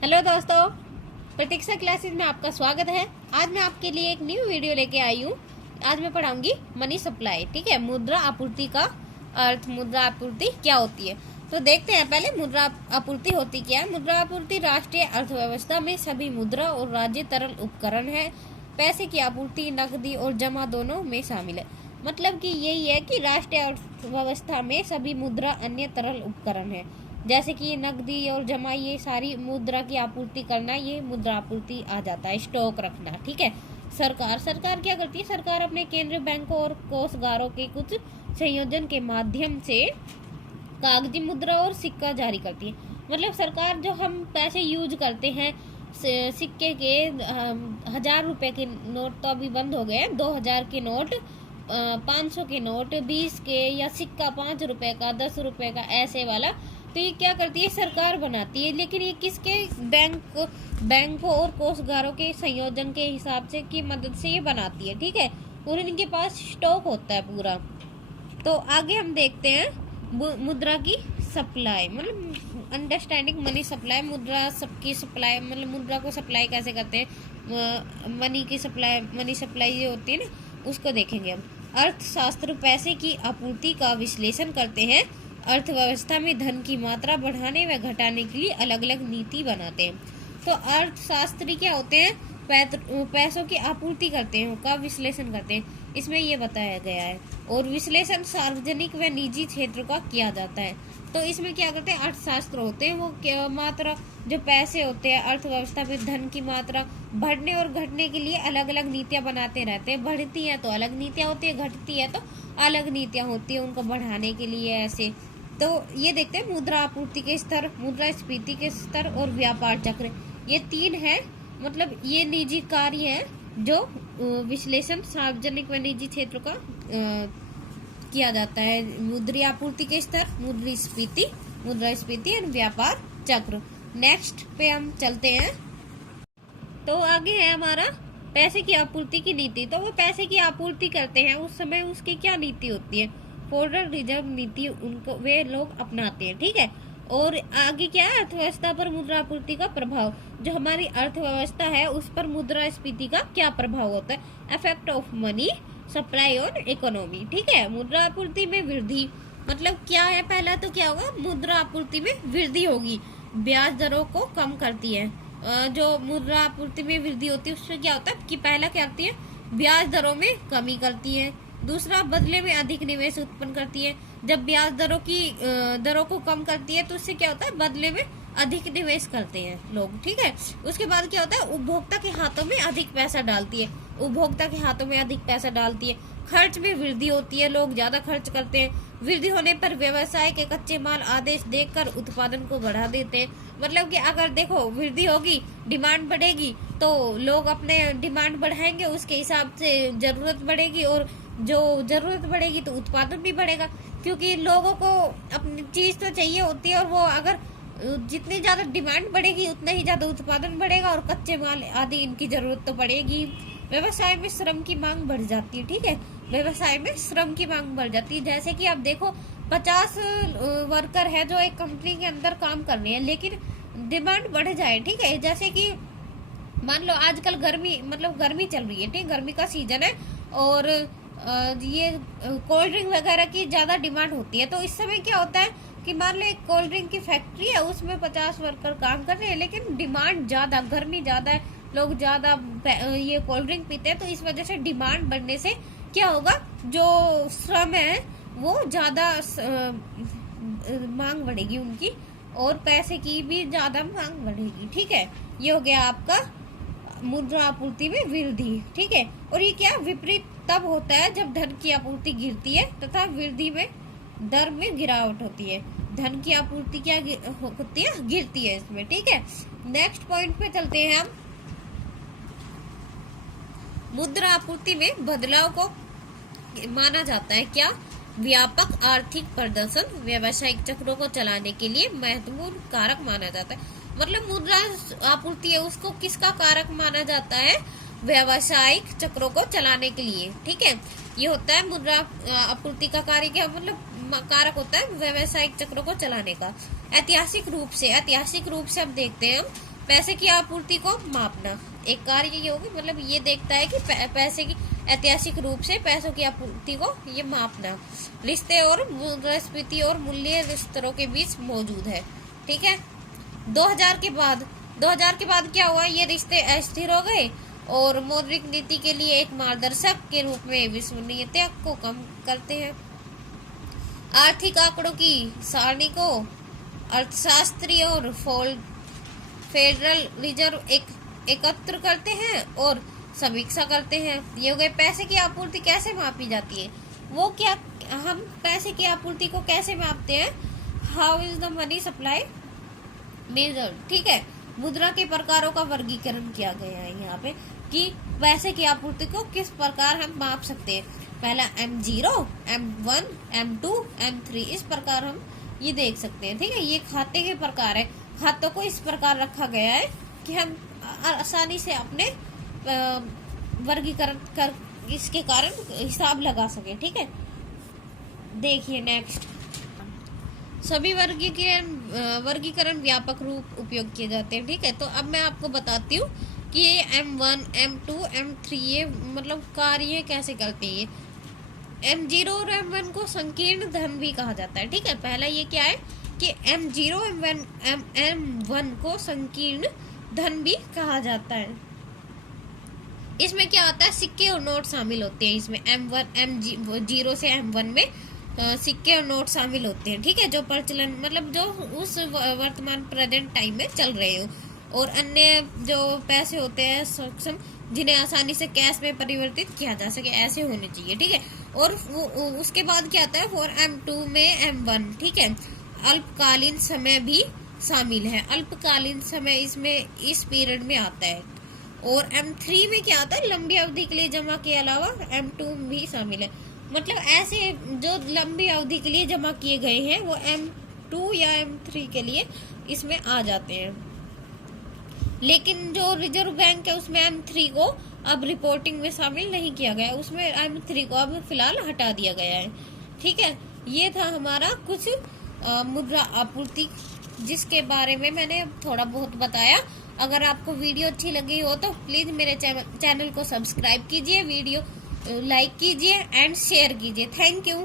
Hello दोस्तों, प्रतीक्षा classes में आपका स्वागत है। आज मैं आपके लिए एक न्यू वीडियो लेके आई हूँ। आज मैं पढ़ाऊंगी मनी सप्लाई। ठीक है, मुद्रा आपूर्ति का अर्थ, मुद्रा आपूर्ति क्या होती है। तो देखते हैं पहले मुद्रा आपूर्ति होती क्या है। मुद्रा आपूर्ति राष्ट्रीय अर्थव्यवस्था में सभी मुद्रा और राज्य तरल उपकरण है। पैसे की आपूर्ति नकदी और जमा दोनों में शामिल है। मतलब कि यही है कि राष्ट्रीय अर्थव्यवस्था में सभी मुद्रा अन्य तरल उपकरण है, जैसे कि नकदी और जमा, ये सारी मुद्रा की आपूर्ति करना, ये मुद्रा आपूर्ति आ जाता है। स्टॉक रखना, ठीक है। सरकार क्या करती है? सरकार अपने केंद्रीय बैंकों और कोषागारों के कुछ संयोजन के माध्यम से कागजी मुद्रा और सिक्का जारी करती है। मतलब सरकार जो हम पैसे यूज करते हैं, सिक्के के 1000 रुपए के नोट तो अभी बंद हो गए हैं, 2000 के नोट, 500 के नोट, 20 के, या सिक्का 5 रुपए का, 10 रुपए का, ऐसे वाला, तो ये क्या करती है? सरकार बनाती है। लेकिन ये किसके? बैंकों और कोषागारों के संयोजन के हिसाब से की मदद से ये बनाती है, ठीक है। और इनके पास स्टॉक होता है पूरा। तो आगे हम देखते हैं मुद्रा की सप्लाई, मतलब अंडरस्टैंडिंग मनी सप्लाई। मुद्रा सबकी सप्लाई, मतलब मुद्रा को सप्लाई कैसे करते हैं, मनी सप्लाई ये होती है ना, उसको देखेंगे हम। अर्थशास्त्र पैसे की आपूर्ति का विश्लेषण करते हैं। अर्थव्यवस्था में धन की मात्रा बढ़ाने व घटाने के लिए अलग अलग नीति बनाते हैं। तो अर्थशास्त्री क्या होते हैं? पैसों की आपूर्ति करते हैं, का विश्लेषण करते हैं, इसमें ये बताया गया है। और विश्लेषण सार्वजनिक व निजी क्षेत्र का किया जाता है। तो इसमें क्या करते हैं? अर्थशास्त्र होते हैं, वो मात्रा, जो पैसे होते हैं, अर्थव्यवस्था में धन की मात्रा बढ़ने और घटने के लिए अलग अलग नीतियां बनाते रहते हैं। बढ़ती है तो अलग नीतियां होती है, घटती है तो अलग नीतियां होती है उनको बढ़ाने के लिए, ऐसे। तो ये देखते हैं मुद्रा आपूर्ति के स्तर, मुद्रास्फीति के स्तर और व्यापार चक्र, ये 3 है। मतलब ये निजी कार्य है जो विश्लेषण सार्वजनिक व निजी क्षेत्र का किया जाता है। मुद्रा आपूर्ति के स्तर, मुद्रास्फीति और व्यापार चक्र। नेक्स्ट पे हम चलते हैं। तो आगे है हमारा पैसे की आपूर्ति की नीति। तो वो पैसे की आपूर्ति करते हैं, उस समय उसकी क्या नीति होती है? फेडरल रिजर्व नीति उनको वे लोग अपनाते हैं, ठीक है। और आगे क्या है? अर्थव्यवस्था पर मुद्रा आपूर्ति का प्रभाव। जो हमारी अर्थव्यवस्था है उस पर मुद्रास्फीति का क्या प्रभाव होता है? Effect of money supply on economy, ठीक है। मुद्रा आपूर्ति में वृद्धि, मतलब क्या है? पहला तो क्या होगा? मुद्रा आपूर्ति में वृद्धि होगी, ब्याज दरों को कम करती है। जो मुद्रा आपूर्ति में वृद्धि होती है उसमें क्या होता है कि पहला क्या करती है? ब्याज दरों में कमी करती है। दूसरा, बदले में अधिक निवेश उत्पन्न करती है। जब ब्याज दरों को कम करती है तो उससे क्या होता है? बदले में अधिक निवेश करते हैं लोग, ठीक है। उसके बाद क्या होता है? उपभोक्ता के हाथों में अधिक पैसा डालती है, उपभोक्ता के हाथों में अधिक पैसा डालती है। खर्च में वृद्धि होती है, लोग ज्यादा खर्च करते हैं। वृद्धि होने पर व्यवसाय के कच्चे माल आदेश देकर उत्पादन को बढ़ा देते हैं। मतलब कि अगर देखो वृद्धि होगी, डिमांड बढ़ेगी, तो लोग अपने डिमांड बढ़ाएंगे, उसके हिसाब से जरूरत बढ़ेगी, और जो जरूरत बढ़ेगी तो उत्पादन भी बढ़ेगा, क्योंकि लोगों को अपनी चीज तो चाहिए होती है, और वो अगर जितनी ज्यादा डिमांड बढ़ेगी उतना ही ज्यादा उत्पादन बढ़ेगा, और कच्चे माल आदि इनकी जरूरत तो पड़ेगी। व्यवसाय में श्रम की मांग बढ़ जाती है, ठीक है। व्यवसाय में श्रम की मांग बढ़ जाती है। जैसे कि आप देखो 50 वर्कर है जो एक कंपनी के अंदर काम कर रहे हैं, लेकिन डिमांड बढ़ जाए, ठीक है। जैसे कि मान लो आजकल गर्मी चल रही है, ठीक, गर्मी का सीजन है, और ये कोल्ड ड्रिंक वगैरह की ज्यादा डिमांड होती है। तो इस समय क्या होता है कि मान लो एक कोल्ड ड्रिंक की फैक्ट्री है, उसमें 50 वर्कर काम कर रहे हैं, लेकिन डिमांड ज्यादा, गर्मी ज्यादा है, लोग ज्यादा ये कोल्ड ड्रिंक पीते हैं। तो इस वजह से डिमांड बढ़ने से क्या होगा? जो श्रम है वो ज्यादा मांग बढ़ेगी उनकी, और पैसे की भी ज्यादा मांग बढ़ेगी, ठीक है। ये हो गया आपका मुद्रा आपूर्ति में वृद्धि, ठीक है। और ये क्या विपरीत तब होता है जब धन की आपूर्ति गिरती है तथा वृद्धि में दर में गिरावट होती है। धन की आपूर्ति क्या होती है? गिरती है इसमें, ठीक है। नेक्स्ट पॉइंट पे चलते हैं हम। मुद्रा आपूर्ति में बदलाव को माना जाता है क्या? व्यापक आर्थिक प्रदर्शन व्यावसायिक चक्रों को चलाने के लिए महत्वपूर्ण कारक माना जाता है। मतलब मुद्रा आपूर्ति है उसको किसका कारक माना जाता है? व्यावसायिक चक्रों को चलाने के लिए, ठीक है। ये होता है मुद्रा आपूर्ति का कार्य, क्या मतलब कारक होता है व्यावसायिक चक्रों को चलाने का। ऐतिहासिक रूप से हम देखते हैं पैसे की आपूर्ति को मापना। एक कार्य ये होगा, मतलब ये देखता है कि पैसे की ऐतिहासिक रूप से पैसों की आपूर्ति को ये मापना। रिश्ते और मुद्रास्फीति और मूल्य स्तरों के बीच मौजूद है। ठीक है। 2000 के बाद क्या हुआ, ये रिश्ते अस्थिर हो गए और मौद्रिक नीति के लिए एक मार्गदर्शक के रूप में विश्वसनीयता को कम करते हैं। आर्थिक आंकड़ों की सारणी को अर्थशास्त्री और फेडरल रिजर्व एकत्र करते हैं और समीक्षा करते हैं। ये हो गए पैसे की आपूर्ति कैसे मापी जाती है। वो क्या, हम पैसे की आपूर्ति को कैसे मापते हैं, how is the money supply measured. ठीक है। मुद्रा के प्रकारों का वर्गीकरण किया गया है यहाँ पे कि पैसे की आपूर्ति को किस प्रकार हम माप सकते हैं। पहला M0, M1, M2, M3, इस प्रकार हम ये देख सकते हैं। ठीक है। ये खाते के प्रकार है। खातों को इस प्रकार रखा गया है कि हम आसानी से अपने वर्गीकरण कर इसके कारण हिसाब लगा सके। ठीक है। देखिए नेक्स्ट, सभी वर्गीकरण व्यापक रूप उपयोग किए जाते हैं। ठीक है। तो अब मैं आपको बताती हूँ कि ये M1, M2, M3 ये मतलब कार्य कैसे करते हैं। M0 और M1 को संकीर्ण धन भी कहा जाता है। ठीक है। पहला ये क्या है कि M0, M1 को संकीर्ण धन भी कहा जाता है। इसमें क्या होता है, सिक्के और नोट शामिल होते हैं। इसमें M0 से M1 में सिक्के और नोट शामिल होते हैं। ठीक है। जो प्रचलन मतलब जो उस वर्तमान प्रेजेंट टाइम में चल रहे हो, और अन्य जो पैसे होते हैं सक्षम जिन्हें आसानी से कैश में परिवर्तित किया जा सके, ऐसे होने चाहिए। ठीक है। और उसके बाद क्या आता है, फॉर M2 में M1। ठीक है। अल्पकालीन समय भी शामिल है। अल्पकालीन समय इसमें इस पीरियड में आता है। और M3 में क्या आता है, लंबी अवधि के लिए जमा के अलावा M2 भी शामिल है। मतलब ऐसे जो लंबी अवधि के लिए जमा किए गए हैं वो M2 या M3 के लिए इसमें आ जाते हैं। लेकिन जो रिजर्व बैंक है उसमें M3 को अब रिपोर्टिंग में शामिल नहीं किया गया, उसमें M3 को अब फिलहाल हटा दिया गया है। ठीक है। ये था हमारा कुछ मुद्रा आपूर्ति जिसके बारे में मैंने थोड़ा बहुत बताया। अगर आपको वीडियो अच्छी लगी हो तो प्लीज मेरे चैनल को सब्सक्राइब कीजिए, वीडियो लाइक कीजिए एंड शेयर कीजिए। Thank you.